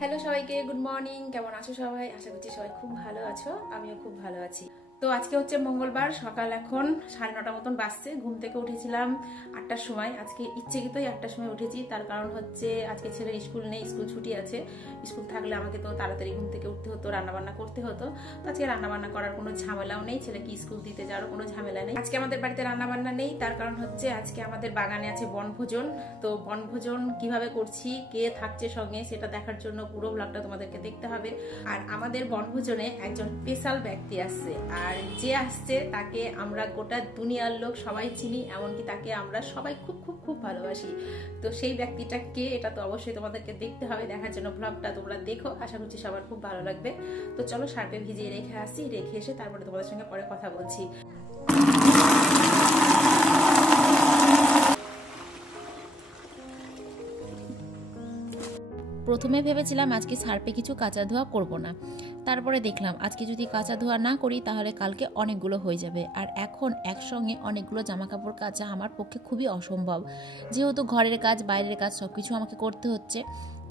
Hello সবাইকে, good morning. কেমন আছো সবাই? আশা করছি সবাই খুব ভালো আছো, আমিও খুব ভালো আছি। তো আজকে হচ্ছে মঙ্গলবার, সকাল এখন 9:30 মতন বাজছে। ঘুম থেকে উঠেছিলাম 8টার সময়। আজকে ইচ্ছেকৃতই 8টার সময় উঠেছি, তার কারণ হচ্ছে আজকে ছেলের স্কুল নেই, স্কুল ছুটি আছে। স্কুল থাকলে আমাকে তো তাড়াতাড়ি ঘুম থেকে উঠতে হতো, রান্নাবান্না করতে হতো। তো আজকে রান্নাবান্না করার কোনো ঝামেলাও নেই, ছেলেকে স্কুল দিতে যাওয়ার কোনো ঝামেলা নেই। আজকে আমাদের বাড়িতে রান্নাবান্না নেই, তার কারণ হচ্ছে আজকে আমাদের বাগানে আছে বনভোজন। তো বনভোজন কিভাবে করছি, কে থাকছে সঙ্গে, সেটা দেখার জন্য পুরো ব্লগটা তোমাদেরকে দেখতে হবে। আর আমাদের বনভোজনে একজন স্পেশাল ব্যক্তি আসছে, আর যে আসছে তাকে আমরা গোটা দুনিয়ার লোক সবাই চিনি, এমনকি তাকে আমরা সবাই খুব খুব খুব ভালোবাসি। তো সেই ব্যক্তিটা কে, এটা তো অবশ্যই তোমাদেরকে দেখতে হবে। দেখার জন্য ব্লগটা তোমরা দেখো, আশা করছি সবার খুব ভালো লাগবে। তো চলো সার্ফে ভিজিয়ে রেখে আসি, রেখে এসে তারপরে তোমাদের সঙ্গে পরে কথা বলছি। প্রথমে ভেবেছিলাম আজকে সার্ফে কিছু কাঁচা ধোয়া করব না, তারপরে দেখলাম আজকে যদি কাঁচা ধোয়া না করি তাহলে কালকে অনেকগুলো হয়ে যাবে। আর এখন একসঙ্গে অনেকগুলো জামা কাপড় কাচা আমার পক্ষে খুবই অসম্ভব, যেহেতু ঘরের কাজ বাইরের কাজ সব কিছু আমাকে করতে হচ্ছে।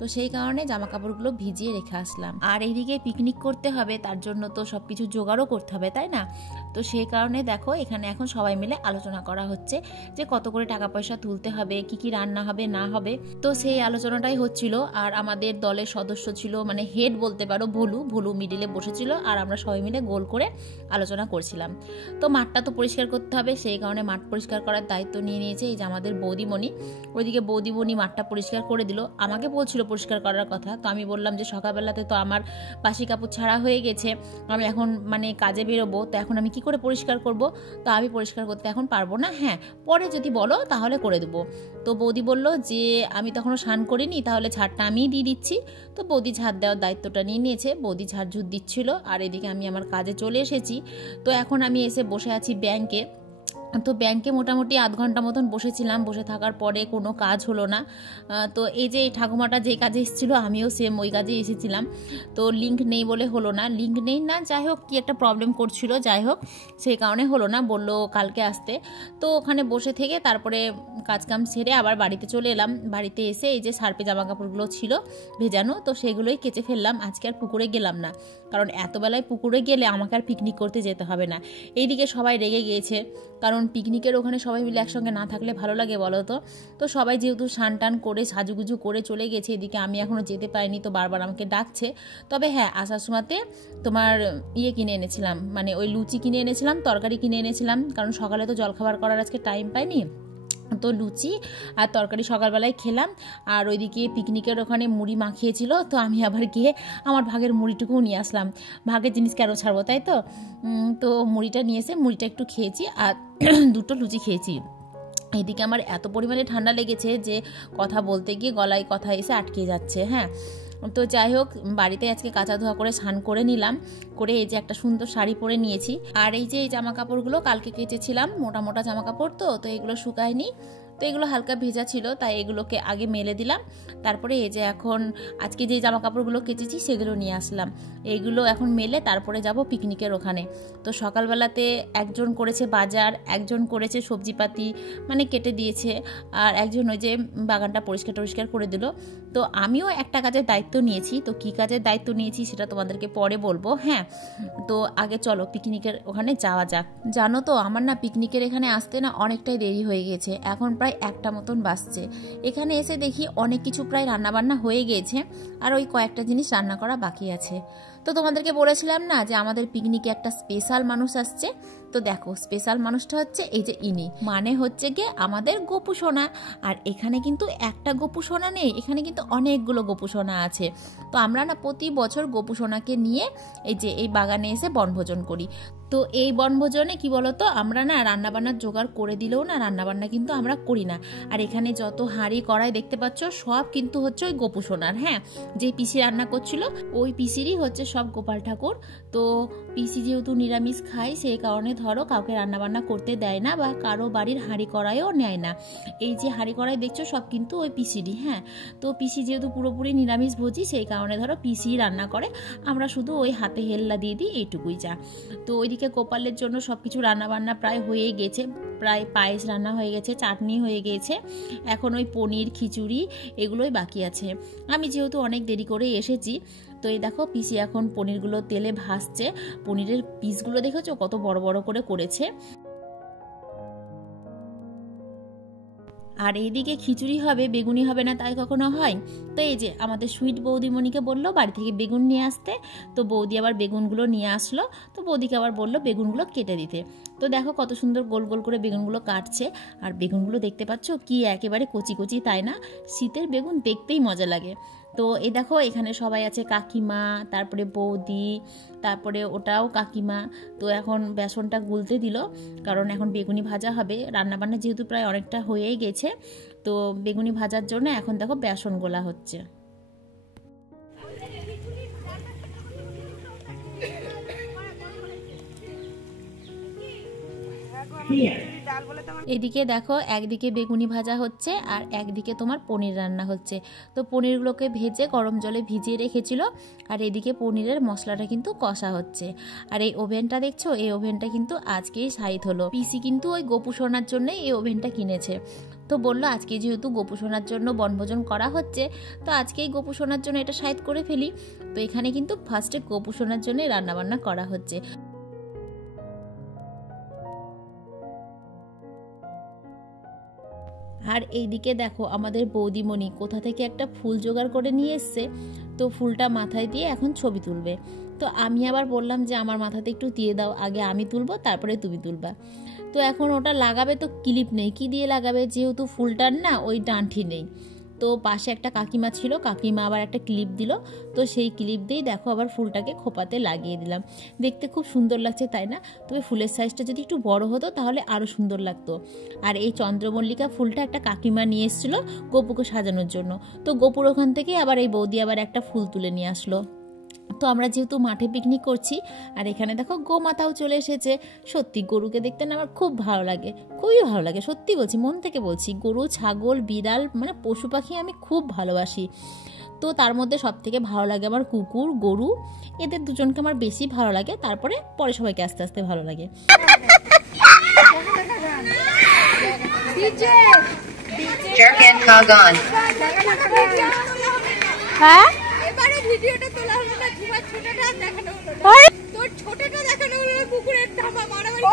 তো সেই কারণে জামা কাপড়গুলো ভিজিয়ে রেখে আসলাম। আর এইদিকে পিকনিক করতে হবে, তার জন্য তো সব কিছু জোগাড়ও করতে হবে, তাই না? তো সেই কারণে দেখো এখানে এখন সবাই মিলে আলোচনা করা হচ্ছে যে কত করে টাকা পয়সা তুলতে হবে, কি কি রান্না হবে না হবে। তো সেই আলোচনাটাই হচ্ছিল। আর আমাদের দলের সদস্য ছিল, মানে হেড বলতে পারো, ভুলু মিডিলে বসেছিল, আর আমরা সবাই মিলে গোল করে আলোচনা করছিলাম। তো মাঠটা তো পরিষ্কার করতে হবে, সেই কারণে মাঠ পরিষ্কার করার দায়িত্ব নিয়ে নিয়েছে এই যে আমাদের বৌদিমণি। ওইদিকে বৌদিমণি মাঠটা পরিষ্কার করে দিল, আমাকে বলছিল পরিষ্কার করার কথা। তো আমি বললাম যে সকালবেলাতে তো আমার বাসি কাপড় ছাড়া হয়ে গেছে, আমি এখন মানে কাজে বেরোবো, তো এখন আমি কি করে পরিষ্কার করব? তো আমি পরিষ্কার করতে এখন পারবো না, হ্যাঁ পরে যদি বলো তাহলে করে দেবো। তো বৌদি বলল যে আমি তখনও স্নান করিনি, তাহলে ঝাড়টা আমিই দিয়ে দিচ্ছি। তো বৌদি ঝাড় দেওয়ার দায়িত্বটা নিয়ে নিয়েছে, বৌদি ঝাড় ঝুট দিচ্ছিল। আর এদিকে আমি আমার কাজে চলে এসেছি। তো এখন আমি এসে বসে আছি ব্যাংকে। তো ব্যাংকে মোটামুটি আধ ঘন্টা মতন বসেছিলাম, বসে থাকার পরে কোনো কাজ হলো না। তো এই যে ঠাকুমাটা যেই কাজে এসেছিলো আমিও সেম ওই কাজে এসেছিলাম। তো লিঙ্ক নেই বলে হলো না, লিঙ্ক নেই না, যাই হোক কি একটা প্রবলেম করছিল, যাই হোক সেই কারণে হলো না, বললো কালকে আসতে। তো ওখানে বসে থেকে তারপরে কাজকাম সেরে আবার বাড়িতে চলে এলাম। বাড়িতে এসে এই যে সার্ফে জামা কাপড়গুলো ছিল ভেজানো, তো সেগুলোই কেচে ফেললাম। আজকে আর পুকুরে গেলাম না, কারণ এতবেলায় পুকুরে গেলে আমাকে আর পিকনিক করতে যেতে হবে না। এইদিকে সবাই রেগে গিয়েছে, কারণ পিকনিকের ওখানে সবাই মিলে একসঙ্গে না থাকলে ভালো লাগে বলো তো? তো সবাই যেহেতু স্নান টান করে সাজুগুজু করে চলে গেছে, এদিকে আমি এখনও যেতে পারিনি, তো বারবার আমাকে ডাকছে। তবে হ্যাঁ, আসার সময়তে তোমার ইয়ে কিনে এনেছিলাম, মানে ওই লুচি কিনে এনেছিলাম, তরকারি কিনে এনেছিলাম, কারণ সকালে তো জলখাবার করার আজকে টাইম পাইনি। তো লুচি আর তরকারি সকালবেলায় খেলাম। আর ওইদিকে পিকনিকের ওখানে মুড়ি মাখিয়েছিল, তো আমি আবার গিয়ে আমার ভাগের মুড়িটুকুও নিয়ে আসলাম। ভাগের জিনিস কেন ছাড়বো, তাই তো? তো মুড়িটা নিয়ে এসে মুড়িটা একটু খেয়েছি, আর দুটো লুচি খেয়েছি। এদিকে আমার এত পরিমাণে ঠান্ডা লেগেছে যে কথা বলতে গিয়ে গলায় কথা এসে আটকে যাচ্ছে। হ্যাঁ, তো যাই হোক, বাড়িতে আজকে কাঁচা ধোয়া করে স্নান করে নিলাম, করে এই যে একটা সুন্দর শাড়ি পরে নিয়েছি। আর এই যে এই জামা কাপড়গুলো কালকে কেচেছিলাম, মোটা মোটা জামা কাপড়, তো এগুলো শুকায়নি, তো এগুলো হালকা ভেজা ছিল, তাই এগুলোকে আগে মেলে দিলাম। তারপরে এই যে এখন আজকে যে জামা কাপড়গুলো কেচেছি সেগুলো নিয়ে আসলাম, এইগুলো এখন মেলে তারপরে যাব পিকনিকের ওখানে। তো সকালবেলাতে একজন করেছে বাজার, একজন করেছে সবজিপাতি মানে কেটে দিয়েছে, আর একজন ওই যে বাগানটা পরিষ্কার করে দিল। তো আমিও একটা কাজের দায়িত্ব নিয়েছি, তো কী কাজের দায়িত্ব নিয়েছি সেটা তোমাদেরকে পরে বলবো। হ্যাঁ, তো আগে চলো পিকনিকের ওখানে যাওয়া যাক। জানো তো আমার না পিকনিকের এখানে আসতে না অনেকটাই দেরি হয়ে গেছে, এখন প্রায় 1টা মতন বাজছে। এখানে এসে দেখি অনেক কিছু প্রায় রান্নাবান্না হয়ে গেছে, আর ওই কয়েকটা জিনিস রান্না করা বাকি আছে। তো তোমাদেরকে বলেছিলাম না যে আমাদের পিকনিকে একটা স্পেশাল মানুষ আসছে। তো দেখো স্পেশাল মানুষটা হচ্ছে এই যে ইনি, মানে হচ্ছে গিয়ে আমাদের গোপু সোনা। আর এখানে কিন্তু একটা গোপু সোনা নেই, এখানে কিন্তু অনেকগুলো গোপু সোনা আছে। তো আমরা না প্রতি বছর গোপু সোনাকে নিয়ে এই যে এই বাগানে এসে বনভোজন করি। তো এই বনভোজনে কি বলতো, আমরা না রান্নাবান্নার জোগাড় করে দিলেও না রান্নাবান্না কিন্তু আমরা করি না। আর এখানে যত হাঁড়ি কড়াই দেখতে পাচ্ছ সব কিন্তু হচ্ছে ওই গোপু সোনার। হ্যাঁ, যে পিসি রান্না করছিল ওই পিসিরই হচ্ছে সব গোপাল ঠাকুর। তো পিসি যেহেতু নিরামিষ খায়, সেই কারণে ধরো কাউকে রান্নাবান্না করতে দেয় না, বা কারো বাড়ির হাঁড়ি কড়াইও নেয় না। এই যে হাঁড়ি কড়াই দেখছো সব কিন্তু ওই পিসিরই। হ্যাঁ, তো পিসি যেহেতু পুরোপুরি নিরামিষ ভোজি, সেই কারণে ধরো পিসি রান্না করে, আমরা শুধু ওই হাতে হেল্লা দিয়ে দিই, এইটুকুই যা। তো ওইদিকে এদিকে গোপালের জন্য সব কিছু রান্নাবান্না প্রায় হয়েই গেছে, প্রায় পায়েস রান্না হয়ে গেছে, চাটনি হয়ে গেছে, এখন ওই পনির খিচুড়ি এগুলোই বাকি আছে। আমি যেহেতু অনেক দেরি করে এসেছি, তো এই দেখো পিসি এখন পনিরগুলো তেলে ভাজছে। পনিরের পিসগুলো দেখেছো কত বড় বড় করে করেছে। আর এইদিকে খিচুড়ি হবে, বেগুনি হবে না তাই কখনো হয়? তো এই যে আমাদের সুইট বৌদিমণিকে বললো বাড়ি থেকে বেগুন নিয়ে আসতে, তো বৌদি আবার বেগুনগুলো নিয়ে আসলো, তো বৌদিকে আবার বললো বেগুনগুলো কেটে দিতে। তো দেখো কত সুন্দর গোল গোল করে বেগুনগুলো কাটছে। আর বেগুনগুলো দেখতে পাচ্ছ কি একেবারে কচি কচি, তাই না? শীতের বেগুন দেখতেই মজা লাগে। তো এই দেখো এখানে সবাই আছে, কাকিমা, তারপরে বৌদি, তারপরে ওটাও কাকিমা। তো এখন বেসনটা গুলতে দিল, কারণ এখন বেগুনি ভাজা হবে। রান্নাবান্না যেহেতু প্রায় অনেকটা হয়েই গেছে, তো বেগুনি ভাজার জন্য এখন দেখো বেসন গোলা হচ্ছে। এদিকে দেখো একদিকে বেগুনি ভাজা হচ্ছে আর একদিকে তোমার পনির রান্না হচ্ছে। তো পনিরগুলোকে ভেজে গরম জলে ভিজিয়ে রেখেছিল, আর এদিকে পনিরের মশলাটা কিন্তু কষা হচ্ছে। আর এই ওভেনটা দেখছো, এই ওভেনটা কিন্তু আজকেই সাইড হলো। পিসি কিন্তু ওই গোপু সোনার জন্য এই ওভেনটা কিনেছে। তো বললো আজকে যেহেতু গোপু সোনার জন্য বনভোজন করা হচ্ছে, তো আজকেই গোপু সোনার জন্য এটা সাইড করে ফেলি। তো এখানে কিন্তু ফার্স্টে গোপু সোনার জন্য রান্নাবান্না করা হচ্ছে। আর এইদিকে দেখো আমাদের বৌদিমণি কোথা থেকে একটা ফুল জোগাড় করে নিয়ে এসছে। তো ফুলটা মাথায় দিয়ে এখন ছবি তুলবে। তো আমি আবার বললাম যে আমার মাথাতে একটু দিয়ে দাও, আগে আমি তুলবো তারপরে তুমি তুলবা। তো এখন ওটা লাগাবে, তো ক্লিপ নেই, কি দিয়ে লাগাবে, যেহেতু ফুলটার না ওই ডাঁঠি নেই। তো পাশে একটা কাকিমা ছিল, কাকিমা আবার একটা ক্লিপ দিল। তো সেই ক্লিপ দিয়েই দেখো আবার ফুলটাকে খোপাতে লাগিয়ে দিলাম। দেখতে খুব সুন্দর লাগছে, তাই না? তবে ফুলের সাইজটা যদি একটু বড় হতো তাহলে আরও সুন্দর লাগতো। আর এই চন্দ্রমল্লিকা ফুলটা একটা কাকিমা নিয়ে এসেছিলো গোপুকে সাজানোর জন্য। তো গোপুর ওখান থেকে আবার এই বৌদি আবার একটা ফুল তুলে নিয়ে আসলো। তো আমরা যেহেতু মাঠে পিকনিক করছি, আর এখানে দেখো গোমাতাও চলে এসেছে। সত্যি গরুকে দেখতে না আমার খুব ভালো লাগে, খুবই ভালো লাগে, সত্যি বলছি, মন থেকে বলছি। গরু, ছাগল, বিড়াল, মানে পশু পাখি আমি খুব ভালোবাসি। তো তার মধ্যে সব থেকে ভালো লাগে আমার কুকুর, গরু, এদের দুজনকে আমার বেশি ভালো লাগে। তারপরে পরে সবাইকে আস্তে আস্তে ভালো লাগে। হ্যাঁ ভিডিওটা তোলা হলো না, তোমার ছোটটা দেখানো হলো না, তোর ছোটটা দেখানো হলো না, কুকুরের ধামা মারামারি।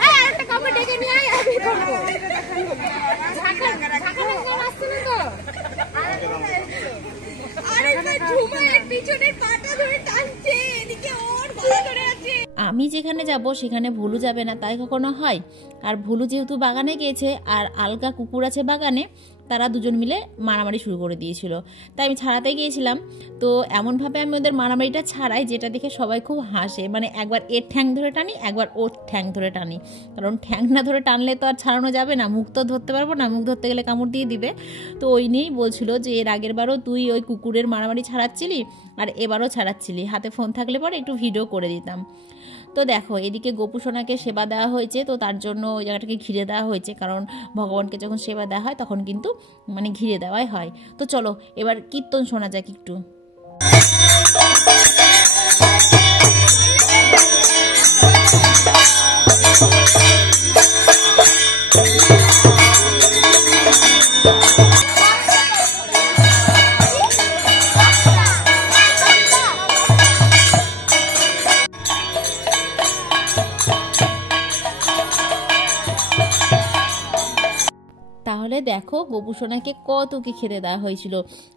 হ্যাঁ একটা কাপড় ডেকে নিয়ে আয়, আমি করব। ঝাঁকানোর নাম আসছে না তো? আরে তুই ঝুমায়ের পিছনের পাটা ধরে টানছে, এদিকে ওর গলা ধরে আছে। আমি যেখানে যাব সেখানে ভুলু যাবে না, তাই কখনো হয়? আর ভুলু যেহেতু বাগানে গিয়েছে আর আলগা কুকুর আছে বাগানে, তারা দুজন মিলে মারামারি শুরু করে দিয়েছিল। তাই আমি ছাড়াতে গিয়েছিলাম। তো এমনভাবে আমি ওদের মারামারিটা ছাড়াই যেটা দেখে সবাই খুব হাসে। মানে একবার এর ঠ্যাং ধরে টানি, একবার ওর ঠ্যাং ধরে টানি, কারণ ঠ্যাং না ধরে টানলে তো আর ছাড়ানো যাবে না, মুখ তো ধরতে পারবো না, মুখ ধরতে গেলে কামড় দিয়ে দিবে। তো ওই নিয়েই বলছিল যে এর আগের বারও তুই ওই কুকুরের মারামারি ছাড়াচ্ছিলি আর এবারও ছাড়াচ্ছিলি, হাতে ফোন থাকলে পরে একটু ভিডিও করে দিতাম। তো দেখো এদিকে গোপু সোনাকে সেবা দেওয়া হয়েছে, তো তার জন্য ওই জায়গাটাকে ঘিরে দেওয়া হয়েছে, কারণ ভগবানকে যখন সেবা দেওয়া হয় তখন কিন্তু মানে ঘিরে দেওয়াই হয়। তো চলো এবার কীর্তন শোনা যাক একটু। তাহলে দেখো গোপু সোনাকে কত কি খেতে দেওয়া হয়েছিল।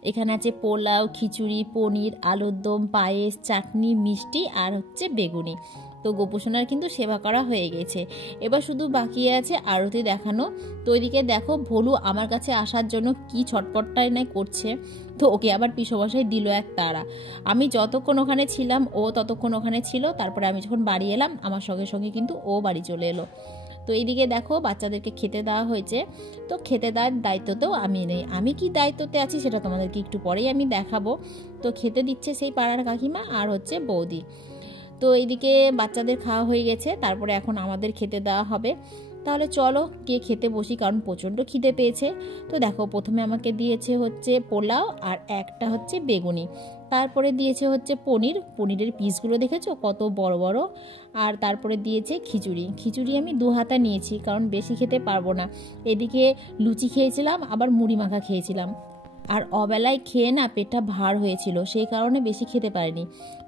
এখানে আছে পোলাও, খিচুড়ি, পনির, আলুর দম, পায়েস, চাটনি, মিষ্টি আর হচ্ছে বেগুনি। তো গোপু সোনার কিন্তু সেবা করা হয়ে গেছে, এবার শুধু বাকি আছে আরতি দেখানো। তো ওইদিকে দেখো ভোলু আমার কাছে আসার জন্য কি ছটপটটাই নাই করছে। তো ওকে আবার পিসোমশাই দিল এক তাড়া। আমি যতক্ষণ ওখানে ছিলাম ও ততক্ষণ ওখানে ছিল, তারপরে আমি যখন বাড়ি এলাম আমার সঙ্গে সঙ্গে কিন্তু ও বাড়ি চলে এলো। তো এইদিকে দেখো বাচ্চাদেরকে খেতে দেওয়া হয়েছে। তো খেতে দেওয়ার দায়িত্বতেও আমি নেই, আমি কি দায়িত্বতে আছি সেটা তোমাদেরকে একটু পরেই আমি দেখাবো। তো খেতে দিচ্ছে সেই পাড়ার কাকিমা আর হচ্ছে বৌদি। তো এইদিকে বাচ্চাদের খাওয়া হয়ে গেছে, তারপরে এখন আমাদের খেতে দেওয়া হবে। তাহলে চলো গিয়ে খেতে বসি, কারণ প্রচণ্ড খিদে পেয়েছে। তো দেখো প্রথমে আমাকে দিয়েছে হচ্ছে পোলাও আর একটা হচ্ছে বেগুনি, তারপরে দিয়েছে হচ্ছে পনিরের পিসগুলো দেখেছো কত বড় বড়, আর তারপরে দিয়েছে খিচুড়ি আমি 2 হাতা নিয়েছি, কারণ বেশি খেতে পারবো না। এদিকে লুচি খেয়েছিলাম, আবার মুড়ি মাখা খেয়েছিলাম, আর অবেলায় খেয়ে না পেটটা ভার হয়েছিল, সেই কারণে বেশি খেতে পারিনি।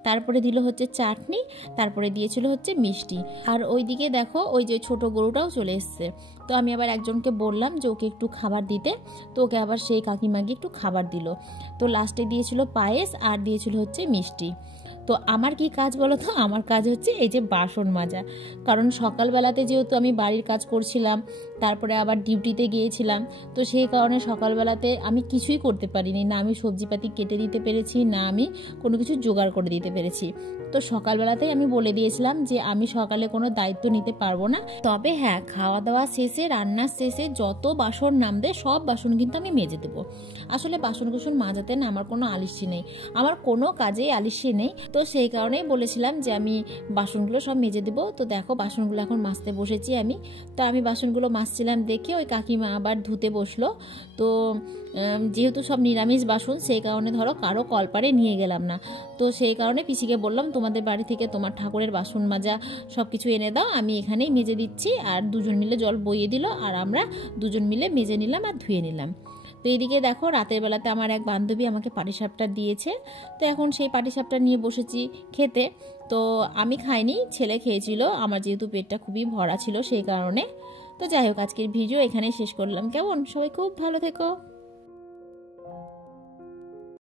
তারপরে দিল হচ্ছে চাটনি, তারপরে দিয়েছিল হচ্ছে মিষ্টি। আর ওইদিকে দেখো ওই যে ছোট গরুটাও চলে এসছে। তো আমি আবার একজনকে বললাম যে ওকে একটু খাবার দিতে, তো ওকে আবার সেই কাকিমাকে একটু খাবার দিল। তো লাস্টে দিয়েছিল পায়েস আর দিয়েছিল হচ্ছে মিষ্টি। তো আমার কি কাজ বলো তো, আমার কাজ হচ্ছে এই যে বাসন মাজা, কারণ সকালবেলাতে যেহেতু আমি বাড়ির কাজ করছিলাম, তারপরে আবার ডিউটিতে গিয়েছিলাম, তো সেই কারণে সকালবেলাতে আমি কিছুই করতে পারিনি, না আমি সবজিপাতি কেটে দিতে পেরেছি, না আমি কোনো কিছু জোগাড় করে দিতে পেরেছি। তো সকালবেলাতেই আমি বলে দিয়েছিলাম যে আমি সকালে কোনো দায়িত্ব নিতে পারবো না, তবে হ্যাঁ খাওয়া দাওয়া শেষে রান্নার শেষে যত বাসন নামবে সব বাসন কিন্তু আমি মেজে দেবো। আসলে বাসন কুসন মাজাতে না আমার কোনো আলিস্যি নেই, আমার কোনো কাজেই আলিস্যি নেই, তো সেই কারণেই বলেছিলাম যে আমি বাসনগুলো সব মেজে দেবো। তো দেখো বাসনগুলো এখন মাজতে বসেছি আমি। তো আমি বাসনগুলো মাজছিলাম দেখে ওই কাকিমা আবার ধুতে বসলো। তো যেহেতু সব নিরামিষ বাসন, সেই কারণে ধরো কারো কলপারে নিয়ে গেলাম না, তো সেই কারণে পিসিকে বললাম তোমাদের বাড়ি থেকে তোমার ঠাকুরের বাসন মাজা সব কিছু এনে দাও, আমি এখানেই মেজে দিচ্ছি। আর দুজন মিলে জল বইয়ে দিল, আর আমরা দুজন মিলে মেজে নিলাম আর ধুয়ে নিলাম। তো এইদিকে দেখো রাতের বেলাতে আমার এক বান্ধবী আমাকে পাটিসাপটা দিয়েছে, তো এখন সেই পাটিসাপটা নিয়ে বসেছি খেতে। তো আমি খাইনি, ছেলে খেয়েছিল, আমার যেহেতু পেটটা খুবই ভরা ছিল সেই কারণে। তো যাই হোক আজকের ভিডিও এখানেই শেষ করলাম। কেমন সবাই খুব ভালো থেকো।